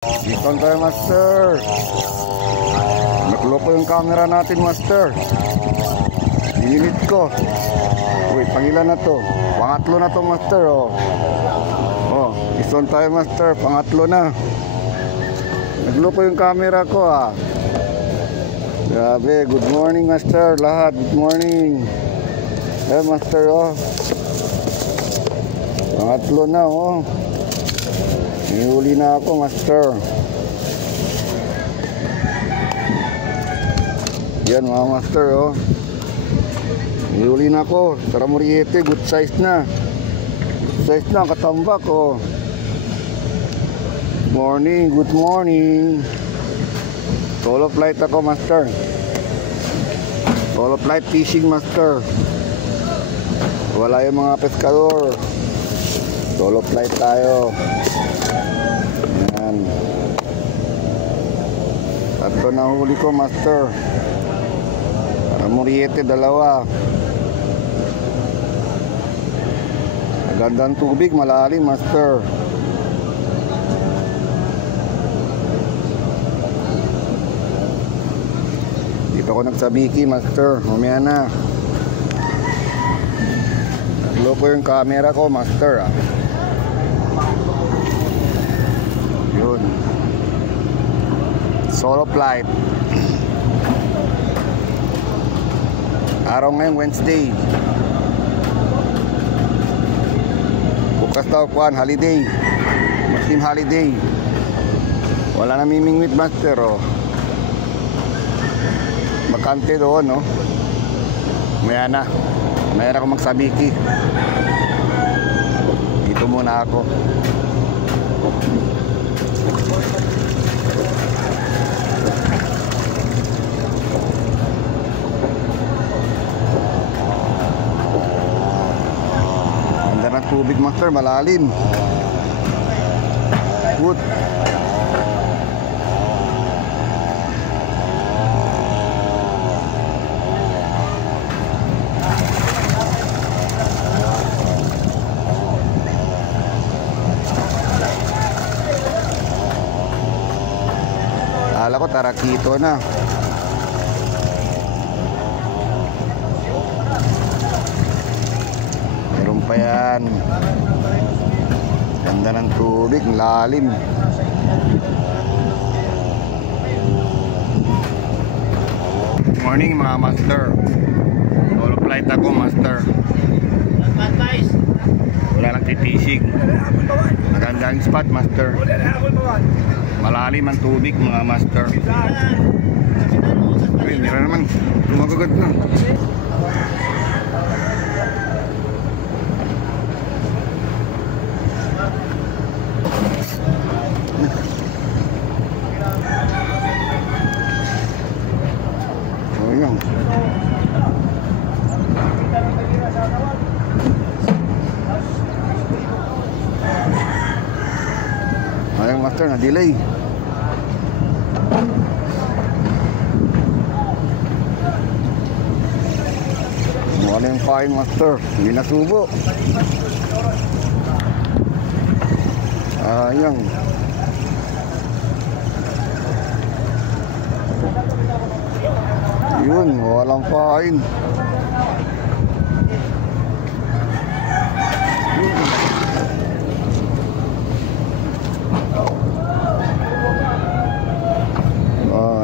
Dito tayo, master. Nagloko yung camera natin, master. Dinilit ko. Uy, pangilan na to? Pangatlo na to, master. Oh, dito tayo, master. Pangatlo na. Nagloko yung camera ko, ah. Grabe, good morning, master. Lahat, good morning. Master, oh. Pangatlo na, oh. Nihuli na ako, master. Yan, mga master, oh. Nihuli na ako. Tara Moriete, good size na. Good size na, katambak, oh. Good morning, good morning. Solo flight ako, master. Solo flight fishing, master. Wala yung mga pescador. Solo flight tayo. Yan. Tatlo na huli ko, master. Moriete, dalawa. Magandang tubig, malalim, master. Dito ako nagsabiki, master. Mamaya na. Nagloko yung camera ko, master, ah. Yun. Solo flight. Araw ngayon, Wednesday. Bukas daw kuan, holiday. Muslim holiday. Wala na mimingwit, master, oh. Bakante doon, no? Maya na. Maya na ako magsabiki. Dito muna ako. Tubig, master, malalim. Good. Akala ko tarakito na. Pa yan. Ganda ng tubig, lalim. Good morning, mga master. Solo flight ako, master. Wala lang titisig. Magandang spot, master. Malalim ang tubig, mga master. Uy, nira naman. Lumagagad na. Ayun, master, na-delay. Mukha na yung fine, master. Hindi nasubo. Ayun. Yun, walang fine.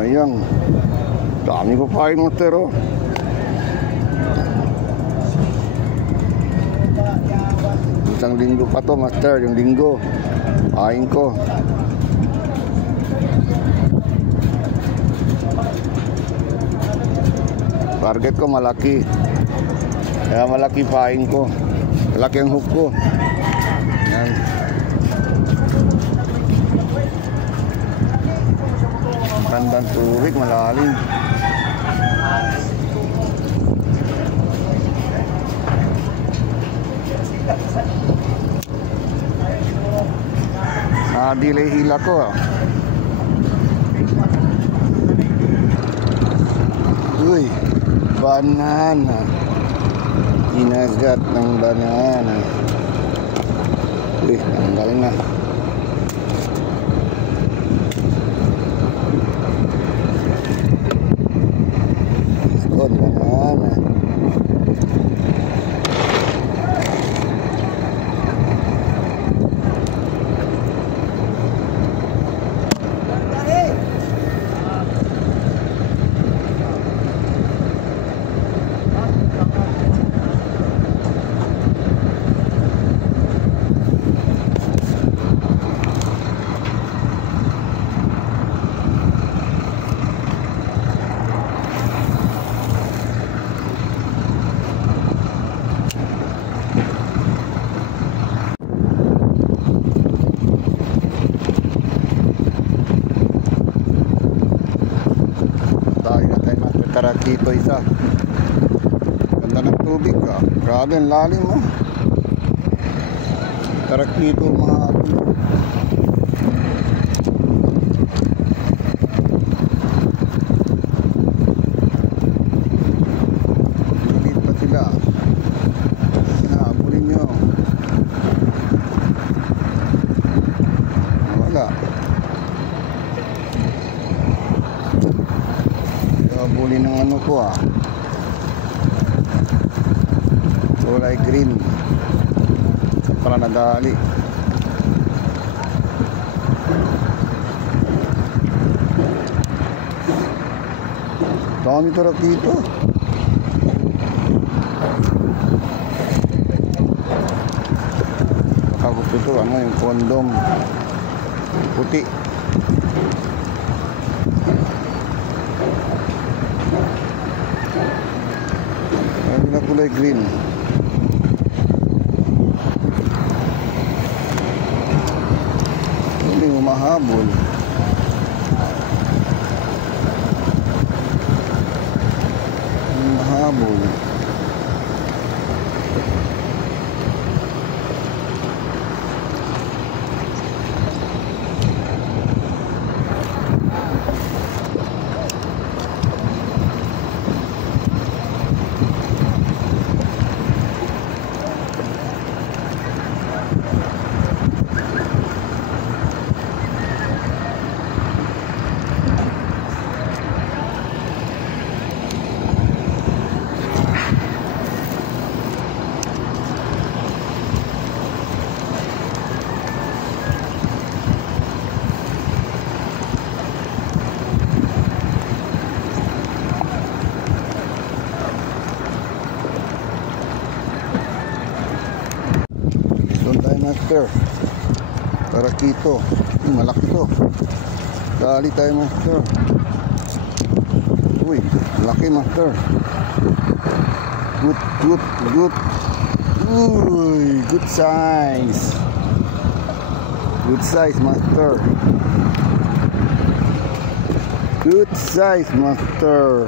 Ayan. Dami ko fine, master, oh. Isang linggo pa to, master. Yung linggo kain ko. Target ko malaki. Kaya malaki fine ko. Malaki ang hook ko. Yan. Gandang tubig, malalim. Delay hila ko, ah. Uy, banana. Kinagat ng banana. Uy, tanggal na. tarakito isa. Ganda ng tubig ah. Grabe ang lalim oh. Tarakito mga lilit pa sila. Hinahabulin nyo. Wala. Hinahabulin ng ano ko ah. Kulay green. Saan pala nadali? Dami tarakito. Nakakot ito, ano yung kondom puti. Ano na kulay green. Hindi umahabol. Umahabol. Doon tayo master. Tarakito. Malaki to. Dali tayo master. Uy, malaki master. Good, good, good. Uy, good size. Good size master. Good size master.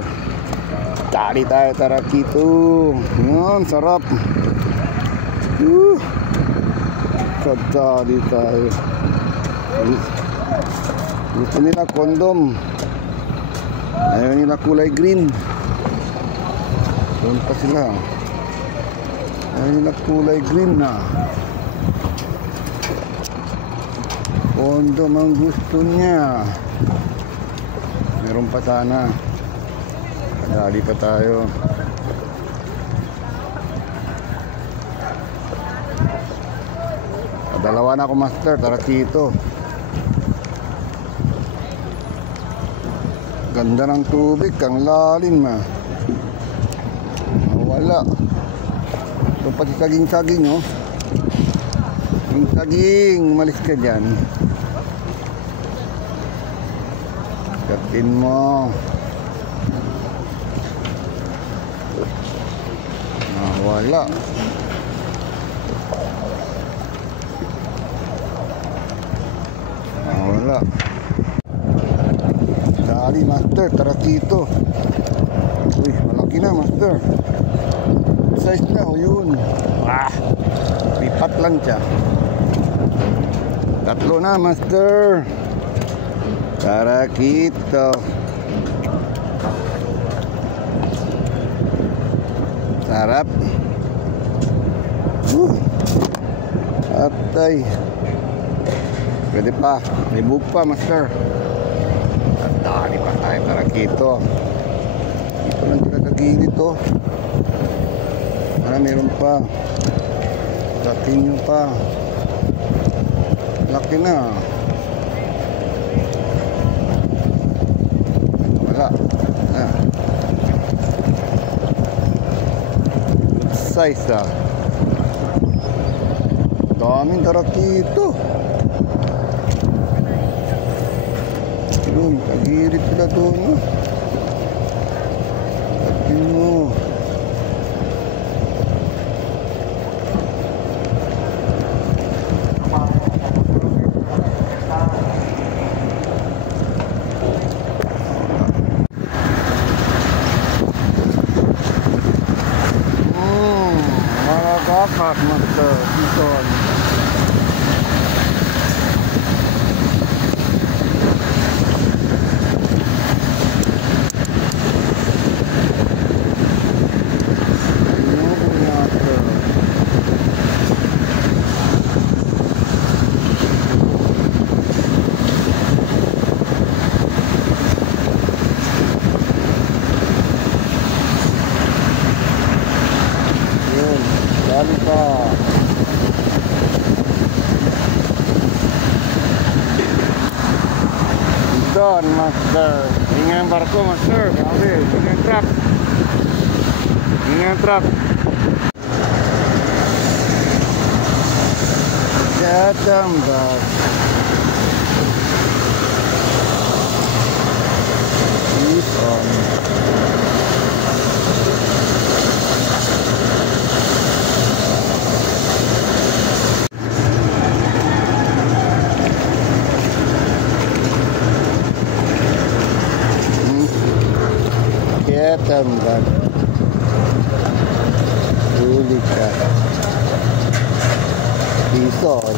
Dali tayo tarakito. Yan, sarap. Kadali tayo. Gusto nila kondom. Ayaw nila kulay green. Doon pa sila. Ayaw nila kulay green na. Kondom ang gusto niya. Meron pa sana. Kadali pa tayo. Dalawa na ako master, tarakito. Ganda ng tubig, ang lalim ah. Wala. Ito pati saging-saging oh. Yung saging, umalis ka dyan. Katin mo. Wala. Wala. Dali master, tarakito. Uy, malaki na master. Size na o yun. Lipat lang siya. Tatlo na master. Tarakito. Sarap. Atay. Pwede pa, may bug pa master. At dali pa tayo tarakito. Dito lang sila sa gilid to. Meron pa. Laki nyo pa. Laki na. Wala. Size ah. Daming tarakito. Doon, kagirit sila doon no? Sabihin mo. Lison. Salita. Doon, master. Ingat ang barko, master. Grabe, ingat ang truck. Ingat ang truck. Jatang bag. Keep on. Tambak huli ka Lison.